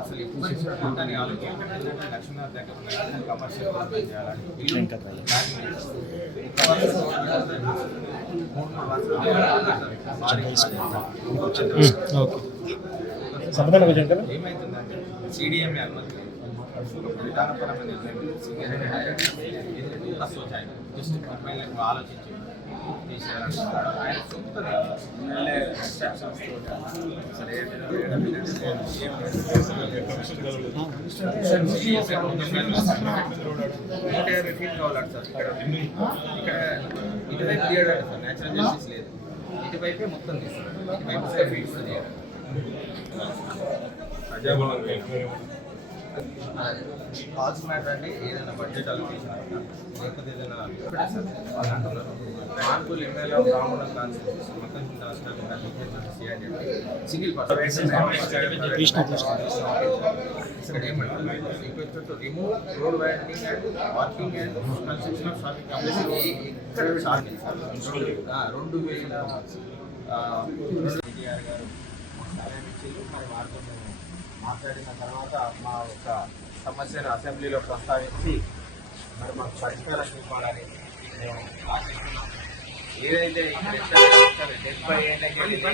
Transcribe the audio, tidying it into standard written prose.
అసలు ఎప్పుడు మొత్తాన్ని ఆలోచించాలంటే లక్ష్మీనాథ్ దగ్గర కమర్షియల్ చేయాలని ఏమైతుందంటే సిడిఎంఏ అనుమతి విధానపరమైన నిర్ణయం జస్ట్ ఆలోచించి ఆయన ఫీల్ కావాలంట సార్ ఇక్కడ ఇటువైపు తీయడాడు సార్ నేచురల్ జస్టిస్ లేదు ఇటువైపే మొత్తం తీస్తారు ఇటువైపు ఫీల్డ్స్ తీయడం కాల్స్ మ్యాటర్ అంటే ఏదైనా బడ్జెట్ అలొకేషన్ లేకపోతే ఏదైనా వాళ్ళు అంటున్నారు మార్పులు ఎమ్మెల్యే రామూలం కాన్సెప్ట్ మొత్తం సింగిల్ పర్సన్ ఇక్కడ ఏమంటారు requested to remove road widening and walking and construction of shopping complex ఇక్కడ షాపింగ్ 2000 కేటీఆర్ గారు సలహా ఇచ్చిండ్రు మరి వారితో మాట్లాడిన తర్వాత మా యొక్క సమస్యను అసెంబ్లీలో ప్రస్తావించి మరి మాకు పరిష్కారం చూపాలని మేము ఆశిస్తున్నాం. ఏదైతే 70 ఏళ్ళకి